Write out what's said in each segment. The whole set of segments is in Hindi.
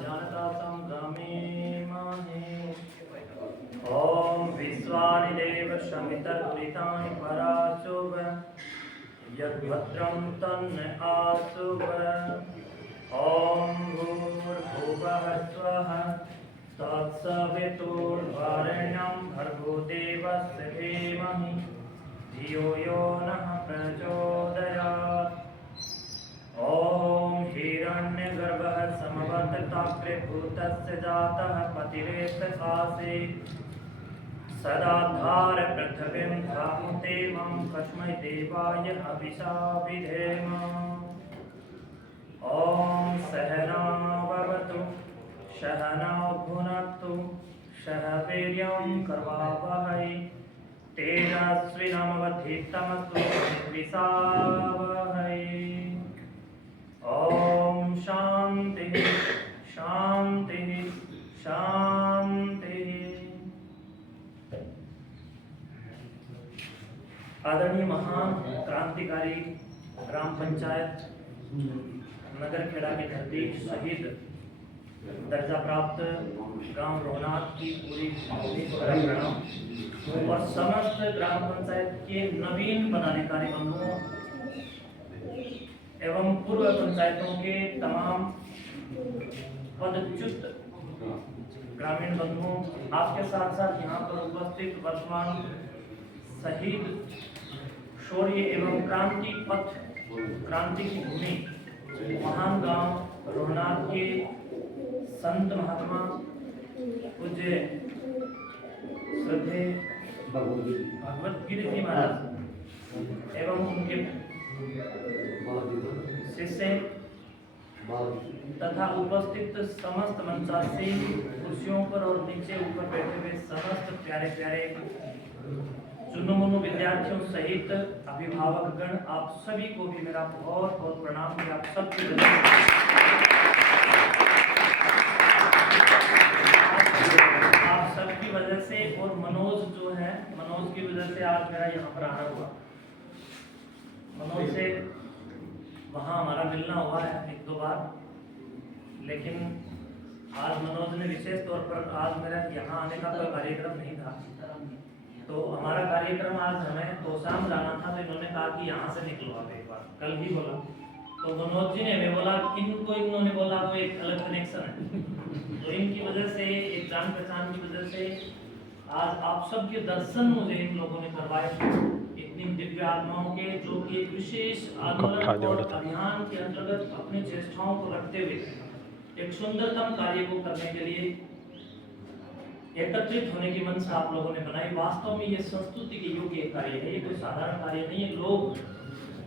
जानता संग्रामे माहे। ओम विश्वानि देव शमितर्दुरितानि पराशुभ यद्भद्रं तन्न आशुभ। ओम भूर्भुवः स्वः तत्सवितुर्वरेण्यं भर्गो देवस्य धीमहि धियो यो नः प्रचोदयात्। ओम हिरण्यगर्भः समवर्तताग्रभूतस्य जातः पतिरेतकासे सदाधार पृथिवीं धामुते मम कस्मै देवाय हविषा विधेम। ओम सहना भवतु सहनौ भुनक्तु सह वीर्यं करवावहै तेजस्विनावधीतमस्तु द्विषावहै। ओम शांति शांति शांति। आदरणीय महान क्रांतिकारी ग्राम पंचायत नगरखेड़ा की धरती शहीद दर्जा प्राप्त गांव रोहनाथ की पूरी प्रणाम और समस्त ग्राम पंचायत के नवीन पदाधिकारी बंधुओं एवं पूर्व पंचायतों के तमाम पदच्युत ग्रामीण बंधुओं, आपके साथ साथ यहाँ पर उपस्थित वर्तमान शहीद शौर्य एवं क्रांति पथ क्रांति की भूमि महान गांव रोहनाथ के संत महात्मा पूज्य श्रद्धेय भगवत गिरि जी महाराज एवं उनके शिष्य तथा उपस्थित समस्त मंचासीन कुर्सियों पर और नीचे ऊपर बैठे हुए समस्त प्यारे प्यारे चुन्नमुन्नु विद्यार्थियों सहित अभिभावक गण, आप सभी को भी मेरा बहुत बहुत प्रणाम कि आप सबकी वजह से और मनोज जो है, मनोज की वजह से आज मेरा यहाँ पर आना हुआ। मनोज से वहाँ हमारा मिलना हुआ है एक दो बार, लेकिन आज मनोज ने विशेष तौर पर आज मेरा यहाँ आने का कोई कार्यक्रम नहीं था, तो हमारा कार्यक्रम आज हमें तोशाम जाना था, तो इन्होंने कहा कि यहाँ से निकलो आप एक बार, कल ही बोला। तो मनोज जी ने हमें बोला, इन्होंने बोला वो एक अलग कनेक्शन है, तो इनकी वजह से, एक जान पहचान की वजह से आज आप सबके दर्शन मुझे इन लोगों ने करवाए, इतनी दिव्य आत्माओं के, जो कि एक विशेष आंदोलन और अभियान के अंतर्गत अपनी चेष्टाओं को रखते हुए एक सुंदरतम कार्य को करने के लिए एकत्रित होने की मंच आप लोगों ने बनाई। वास्तव में ये संस्कृति के योग्य एक कार्य है, ये कोई साधारण कार्य नहीं है। लोग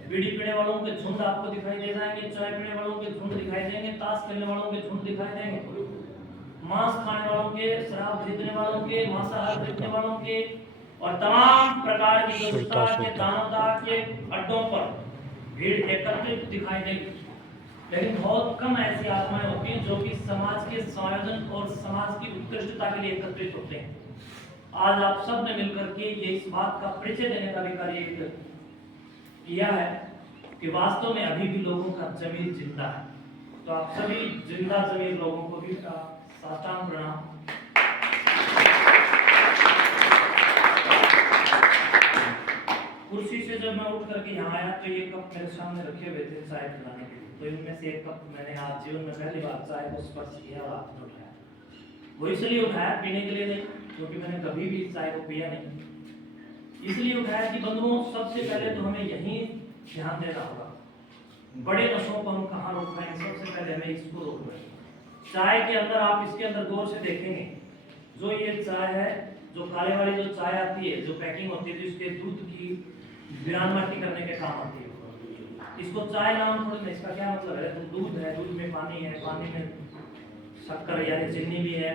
बीड़ी पीने वालों के झुंड आपको दिखाई दे जाएंगे, चाय पीने वालों के झुंड दिखाई देंगे, ताश खेलने वालों के झुंड दिखाई देंगे, मांस खाने वालों के, शराब खरीदने वालों के, मांसाहार खरीदने वालों के और तमाम प्रकार की दुष्टता के दानवता के अड्डों पर भीड़ एकत्रित दिखाई देगी। लेकिन बहुत कम ऐसी आत्माएं होती हैं जो कि समाज के संयोजन और समाज की उत्कृष्टता के लिए एकत्रित होते हैं। आज आप सब ने मिलकर के ये इस बात का परिचय देने का भी कार्य किया है कि वास्तव में अभी भी लोगों का जमीर जिंदा है। तो आप सभी जिंदा जमीर लोगों को भी साष्टांग प्रणाम। कुर्सी से जब मैं उठ करके यहाँ आया तो ये कप मेरे सामने रखे हुए थे चाय पिलाने के लिए, तो इनमें से एक कप मैंने आज जीवन में पहली बार चाय को स्पर्श किया और हाथ में उठाया। वो इसलिए उठाया, पीने के लिए नहीं, क्योंकि मैंने कभी भी चाय को पिया नहीं, इसलिए उठाया कि बंधुओं सबसे पहले तो हमें यहीं ध्यान देना होगा। बड़े नशों को हम कहाँ रोक पाएंगे? सबसे पहले हमें इसको रोक पाएंगे। चाय के अंदर आप इसके अंदर गौर से देखेंगे, जो ये चाय है, जो काले वाली जो चाय आती है, जो पैकिंग होती है, जो इसके दूध की विरानमाटी करने के काम आती है, इसको चाय नाम थोड़ी ना, इसका क्या मतलब है? दूध है, दूध में पानी है, पानी में शक्कर यानी चीनी भी है,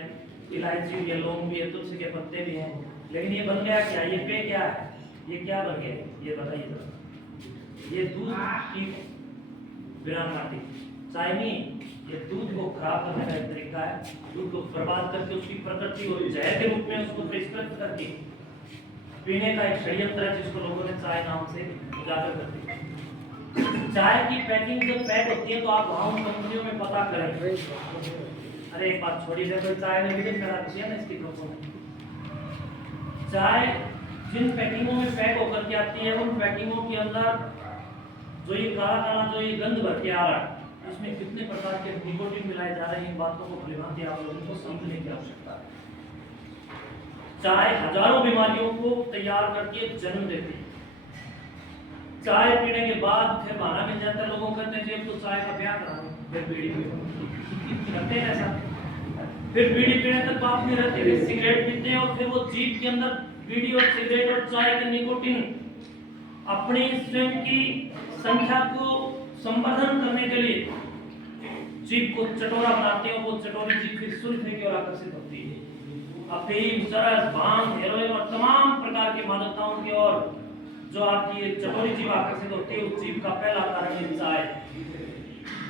इलायची भी है, लौंग भी है, तुलसी के पत्ते भी हैं, लेकिन ये बन गया क्या? ये पे क्या है? ये क्या बन गया? ये बताइए जरा। ये दूध की विरानमाटी, चाय नहीं, ये दूध को खराब करने का एक तरीका है। दूध को बर्बाद करके उसकी प्रकृति को जहर के रूप में उसको परिष्कृत करके पीने का एक षड्यंत्र है, जिसको लोगों ने चाय नाम से उजागर कर दिया। चाय की पैकिंग जब पैक होती है तो आप वहाँ उन कंपनियों में पता करें। अरे एक बात छोड़ी दे, कोई चाय निवेदन करा दिया ना इसकी कंपनी। चाय जिन पैकिंगों में पैक होकर के आती है उन पैकिंगों के अंदर जो ये काला काला जो ये गंध भर के आ रहा है, इसमें कितने प्रकार के निकोटीन मिलाए जा रहे हैं, इन बातों को भलीभांति आप लोगों को समझने की आवश्यकता है। चाय हजारों बीमारियों को तैयार करके जन्म देती है। चाय पीने के बाद फिर बहाना मिल जाता है, लोगों को कहते हैं जी अब तो चाय का ब्याह करा, फिर बीड़ी करते हैं ऐसा। फिर बीड़ी पीने तक बात नहीं रहती, फिर सिगरेट पीते हैं और फिर वो जीभ के अंदर बीड़ी और सिगरेट और चाय के निकोटीन अपनी स्वयं की संख्या को संवर्धन करने के लिए जीभ को चटोरा बनाते हैं। वो चटोरी जीभ फिर सुल्फे की ओर आकर्षित होती है। अफीम, चरस, भांग, हेरोइन और तमाम प्रकार की मादकताओं की ओर जो आपकी चटोरी जीभ आकर्षित होती है, उस जीभ का पहला कारण है चाय।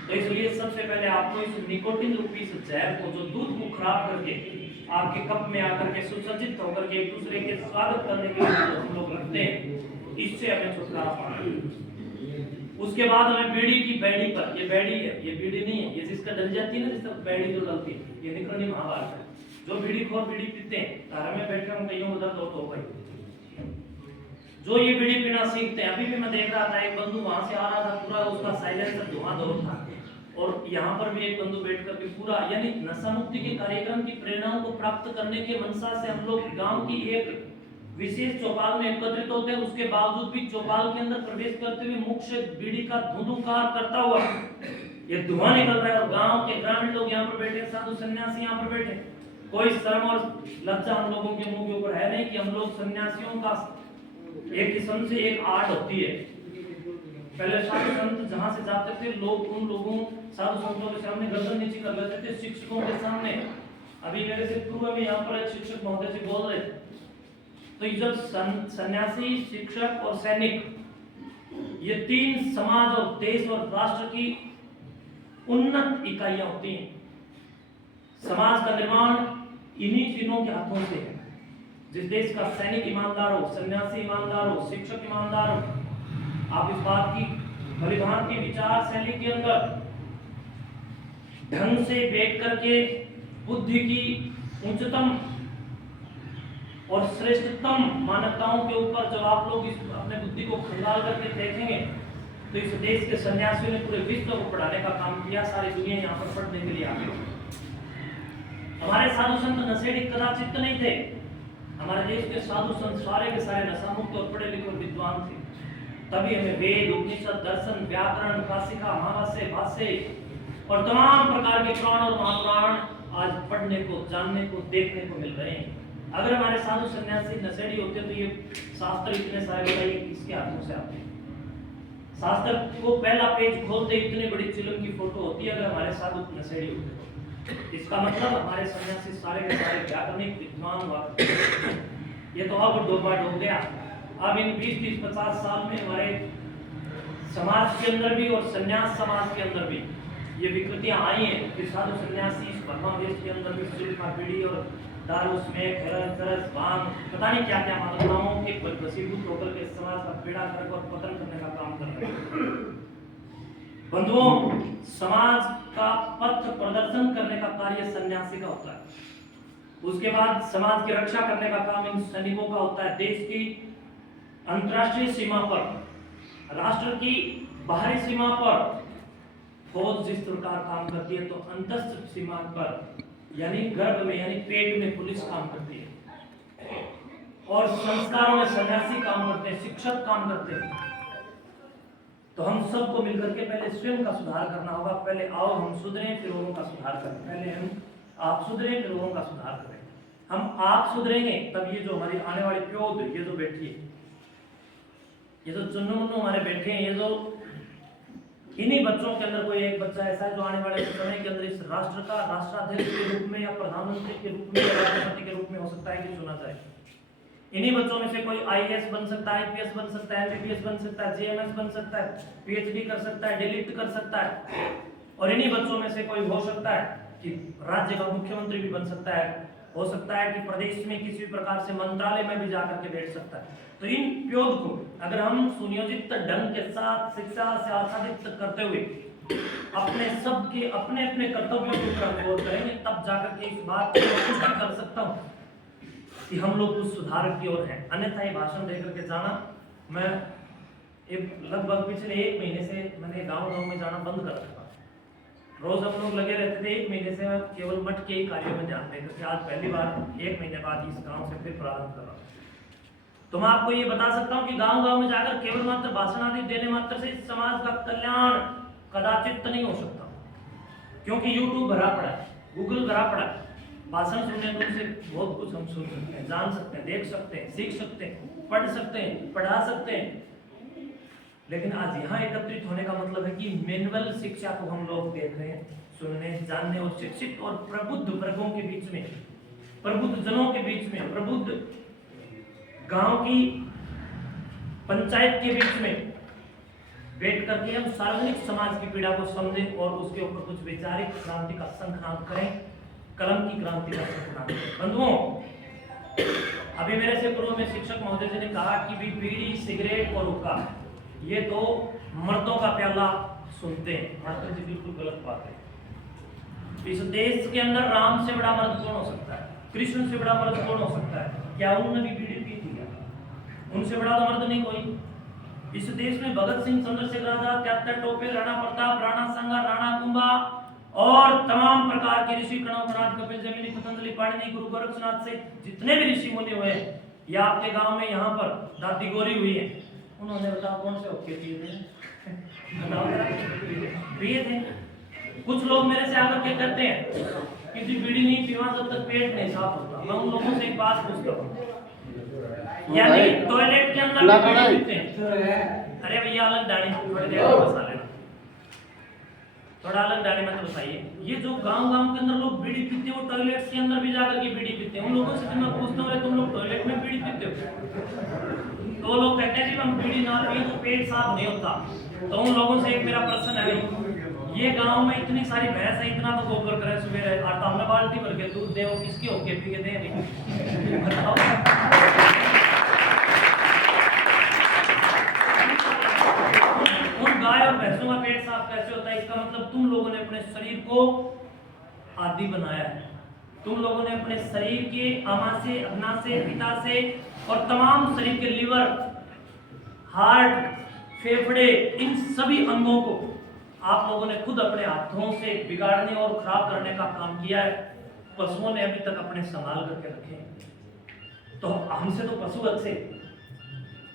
तो इसलिए सबसे पहले आपको इस निकोटीन रूपी इस जहर को, जो दूध को खराब करके आपके कप में आकर के सुसज्जित होकर के एक दूसरे के स्वागत करने के लिए जो हम लोग रखते हैं, इससे हमें छुटकारा पाना है। उसके बाद हमें बीड़ी की बैड़ी पर, ये बैड़ी है, ये बीड़ी नहीं है, ये जिसका डल जाती है ना, जिसका बैड़ी जो डलती है, ये निकलनी महाभारत है। जो बीड़ी खोर बीड़ी पीते हैं, तारा में बैठकर हम कहीं उधर दो तो भाई जो ये बीड़ी पीना सीखते हैं। अभी भी मैं देख रहा था एक बंधु वहां से आ रहा था, पूरा उसका साइलेंसर धुआंधार था, और यहाँ पर भी एक बंधु बैठ कर के पूरा, यानी नशा मुक्ति के कार्यक्रम की प्रेरणाओं को प्राप्त करने के मनसा से हम लोग गांव की एक विशेष चौपाल में एकत्रित होते हैं। उसके बावजूद भी चौपाल के अंदर प्रवेश करते हुए मुख से बीड़ी का धुंधुकार करता हुआ ये धुआं निकल रहा है, और गांव के ग्रामीण लोग यहाँ पर बैठे, साधु सन्यासी यहाँ पर बैठे। कोई शर्म और लज्जा हम लोगों के मुंह के ऊपर है नहीं कि हम लोग सन्यासियों का एक किस्म से एक आर्ट होती है। पहले साधु संत जहां से जाते थे, लोग उन लोगों साधु संतों के सामने गर्दन नीचे कर लेते थे, शिक्षकों के सामने। अभी मेरे से पूर्व में यहाँ पर एक शिक्षक महोदय जी बोल रहे थे, तो ये जब सन्यासी, शिक्षक और सैनिक, ये तीन समाज और देश और राष्ट्र की उन्नत इकाइयां होती हैं। समाज का निर्माण इन्हीं तीनों के हाथों से है। जिस देश का सैनिक ईमानदार हो, सन्यासी ईमानदार हो, शिक्षक ईमानदार हो, आप इस बात की भलीभांति विचार शैली के अंदर ढंग से बैठ करके बुद्धि की उच्चतम और श्रेष्ठतम मान्यताओं के ऊपर जब आप लोग इस अपने बुद्धि को खंगाल करके देखेंगे, तो इस देश के सन्यासियों ने पूरे विश्व को पढ़ाने का काम किया। सारी दुनिया यहाँ पर पढ़ने के लिए आ गई। हमारे साधु संत नशेड़ी कदाचित नहीं थे। हमारे देश के साधु संत सारे के सारे नशामुक्त और पढ़े लिखे विद्वान थे। तभी हमें वेद, उपनिषद, दर्शन, व्याकरण, काशिका, महाभाष्य, भाष्य और तमाम प्रकार के पुराण और महापुराण आज पढ़ने को, जानने को, देखने को मिल रहे हैं। अगर हमारे साधु सन्यासी नशेड़ी होते तो ये शास्त्र इतने सारे बताइए किसके हाथों से आते? शास्त्र को पहला पेज खोलते इतनी बड़ी चिलम की फोटो होती है अगर हमारे साधु नशेड़ी होते तो। इसका मतलब हमारे सन्यासी सारे के सारे व्याकरणिक विद्वान वाले। ये तो अब डोबा डूब गया। अब इन 20-30-50 साल में हमारे समाज के अंदर भी और सन्यास समाज के अंदर भी ये विकृतियां आई हैं कि साधु सन्यासी इस ब्रह्मावेश के अंदर भी सिर्फ बीड़ी और दारू, स्मैक, हेरोइन, चरस, भांग, पता नहीं क्या क्या मादकताओं के वशीभूत होकर के समाज का पीड़ा करके और पतन करने का काम कर रहे हैं। बंधुओं, समाज का पथ प्रदर्शन करने का कार्य सन्यासी का होता है। उसके बाद समाज की रक्षा करने का काम इन सैनिकों का होता है। देश की अंतर्राष्ट्रीय सीमा पर, राष्ट्र की बाहरी सीमा पर फौज जिस प्रकार काम करती है, तो अंतस्थ सीमा पर यानी गर्भ में, यानी पेट में पुलिस काम करती है, और संस्कारों में सन्यासी काम करते हैं, शिक्षक काम करते हैं। तो हम सबको मिलकर के पहले स्वयं का सुधार करना होगा। पहले आओ हम सुधरें, फिर औरों का सुधार करें। पहले हम आप सुधरें, फिर औरों का सुधार करें। हम आप सुधरेंगे तब ये जो हमारी आने वाली प्योद, ये जो बैठी है, ये जो चुन्नू मुन्नू हमारे बैठे हैं, ये जो इन्हीं बच्चों के अंदर कोई एक बच्चा ऐसा है जो आने वाले समय के अंदर इस राष्ट्र का राष्ट्राध्यक्ष के रूप में या प्रधानमंत्री के रूप में या राष्ट्रपति के रूप में हो सकता है कि चुना जाए। इन्हीं बच्चों में से कोई आईएएस बन सकता है, आईपीएस बन सकता है, एमबीबीएस बन सकता है, जेएमएस बन सकता है, पीएचडी कर सकता है, डिलीट कर सकता है। और इन्हीं बच्चों में से कोई हो सकता है कि राज्य का मुख्यमंत्री भी बन सकता है, हो सकता है कि प्रदेश में किसी प्रकार से मंत्रालय में भी जाकर के बैठ सकता है। तो इन पद को अगर हम सुनियोजित ढंग के साथ शिक्षा से आच्छादित करते हुए अपने सबके अपने अपने कर्तव्यों के ऊपर गौर करेंगे, तब जाकर के इस बात को पुष्टि कर सकता हूँ कि हम लोग कुछ सुधार की ओर हैं। अन्यथा ये भाषण देकर के जाना, मैं लगभग पिछले 1 महीने से मैंने गांव में जाना बंद कर रखा। रोज हम लोग लगे रहते थे, 1 महीने से मैं केवल मठ के ही कार्यों में ध्यान देते थे। आज पहली बार 1 महीने बाद इस गांव से फिर प्रारंभ कर रहा हूँ। तो मैं आपको ये बता सकता हूँ कि गांव में जाकर केवल मात्र भाषण आदि देने मात्र से समाज का कल्याण कदाचित नहीं हो सकता, क्योंकि यूट्यूब भरा पड़ा है, गूगल भरा पड़ा है। भाषण सुनने तो उनसे बहुत कुछ हम सुन सकते हैं, जान सकते हैं, देख सकते हैं, सीख सकते हैं, पढ़ सकते हैं, पढ़ा सकते हैं। लेकिन आज यहाँ एकत्रित होने का मतलब है कि मैनुअल शिक्षा को हम लोग देख रहे हैं, सुनने, जानने और शिक्षित और प्रबुद्ध वर्गों के बीच में, प्रबुद्ध जनों के बीच में, प्रबुद्ध गांव की पंचायत के बीच में बैठ करके हम सार्वजनिक समाज की पीड़ा को समझें और उसके ऊपर कुछ वैचारिक क्रांति का शंखनाद करें, कलम की क्रांति का शंखनाद करें। बंधुओं, अभी मेरे से पूर्व में शिक्षक महोदय जी ने कहा कि भी बीड़ी, सिगरेट और हुक्का ये तो मर्दों का प्याला सुनते हैं। मास्टर जी बिल्कुल गलत बात है। इस देश के अंदर राम से बड़ा मर्द कौन हो सकता है? कृष्ण से बड़ा मर्द कौन हो सकता है? क्या उन्होंने भी बीड़ी पी थी? उनसे बड़ा तो मर्द नहीं कोई। इस देश में भगत सिंह, चंद्रशेखर आजाद, त्यागराज टोपे, राणा प्रताप, राणा संगा, राणा कुंभा और तमाम प्रकार के ऋषि कणव, कणाद, कपिल, जैमिनी, पतंजलि, पाणिनि, गुरु गोरक्षनाथ से जितने भी ऋषि मुनि हुए हैं, या आपके गांव में यहाँ पर दादी गोरी हुई है, उन्होंने बताओ कौन से ओके पिए थे? पिए थे। कुछ लोग मेरे से आकर के कहते हैं कि जी बीड़ी नहीं पीवा जब तक पेट नहीं साफ होता। मैं उन लोगों से एक बात पूछता हूँ, यानी टॉयलेट के अंदर बीड़ी पीते हैं? अरे भैया अलग दाढ़ी थोड़ी देर में बसा लेना, थोड़ा अलग दाढ़ी में तो बताइए। ये जो गांव के अंदर लोग बीड़ी पीते हैं, वो टॉयलेट के अंदर भी जाकर के बीड़ी पीते हैं। उन लोगों से मैं पूछता हूँ, तुम लोग टॉयलेट में बीड़ी पीते हो? तो लोग कहते हैं कि हम बीड़ी ना पिए तो पेट साफ नहीं होता। तो उन लोगों से एक मेरा प्रश्न है, ये गांव में इतनी सारी भैंस है, इतना तो गोबर करे सुबह आटा हमने बाल्टी भर के दूध दे, वो किसके होके पी के दे नहीं बताओ। उन गाय और भैंसों का पेट साफ कैसे होता है? इसका मतलब तुम लोगों ने अपने शरीर को आदि बनाया है। तुम लोगों ने अपने शरीर के आमाशय, अग्नाशय, पित्ताशय और तमाम शरीर के लिवर, हार्ट, फेफड़े, इन सभी अंगों को आप लोगों ने खुद अपने हाथों से बिगाड़ने और खराब करने का काम किया है। पशुओं ने अभी तक अपने संभाल करके रखे हैं, तो हमसे तो पशु अच्छे।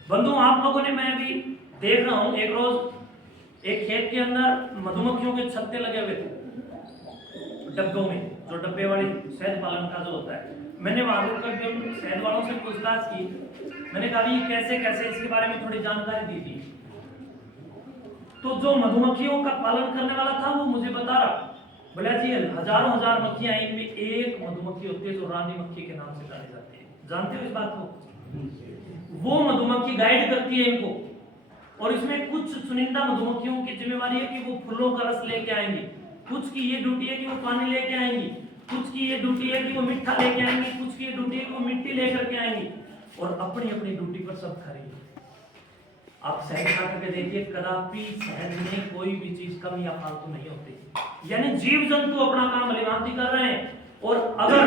बंधु, आप लोगों ने, मैं अभी देख रहा हूं, एक रोज एक खेत के अंदर मधुमक्खियों के छत्ते लगे हुए थे डब्बों में, जो डब्बे वाली शहद पालन का जो होता है। मैंने वहां रुककर जब शहद वालों से पूछताछ की, मैंने कहा ये कैसे कैसे, इसके बारे में थोड़ी जानकारी दी थी। तो जो मधुमक्खियों का पालन करने वाला था वो मुझे बता रहा, बोला जी हजारों हजार मक्खियां, इनमें एक मधुमक्खी होती है जो रानी मक्खी के नाम से जानी जाती है। जानते हो इस बात को? वो मधुमक्खी गाइड करती है इनको, और इसमें कुछ चुनिंदा मधुमक्खियों की जिम्मेवारी है कि वो फूलों का रस लेके आएंगी, कुछ की ये ड्यूटी है कि वो पानी लेके आएंगी, कुछ की ये ड्यूटी है कि वो मिठा लेके आएंगी, कुछ की ये ड्यूटी है कि वो मिट्टी लेकर के आएंगी, और अपनी अपनी ड्यूटी पर सब खड़ी। आप शहद खा करके देखिए, कदापि शहद में कोई भी चीज कम या फालतू नहीं होती। यानी जीव जंतु अपना काम भलीभांति कर रहे हैं। और अगर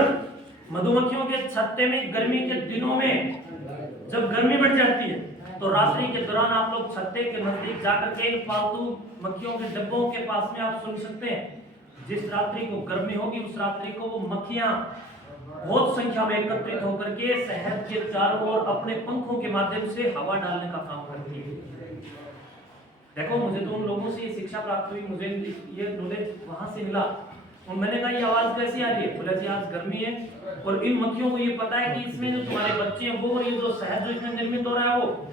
मधुमक्खियों के छत्ते में गर्मी के दिनों में जब गर्मी बढ़ जाती है, तो रात्रि के दौरान आप लोग छत्ते के नजदीक जाकर के फालतू मक्खियों के डब्बों के पास में आप सुन सकते हैं। जिस रात्रि को गर्मी होगी, उस रात्रि को वो मक्खियां बहुत संख्या में एकत्रित होकर के शहद के चारों ओर अपने पंखों के माध्यम से हवा डालने का काम करती है। देखो, मुझे तो उन लोगों से ये शिक्षा प्राप्त हुई, मुझे ये नॉलेज वहां से मिला। और मैंने कहा ये आवाज कैसी आ रही है? बोला जी आज गर्मी है, और इन मक्खियों को ये पता है कि इसमें जो तुम्हारे बच्चे हैं वो, ये जो शहद जो इसमें निर्मित हो रहा है वो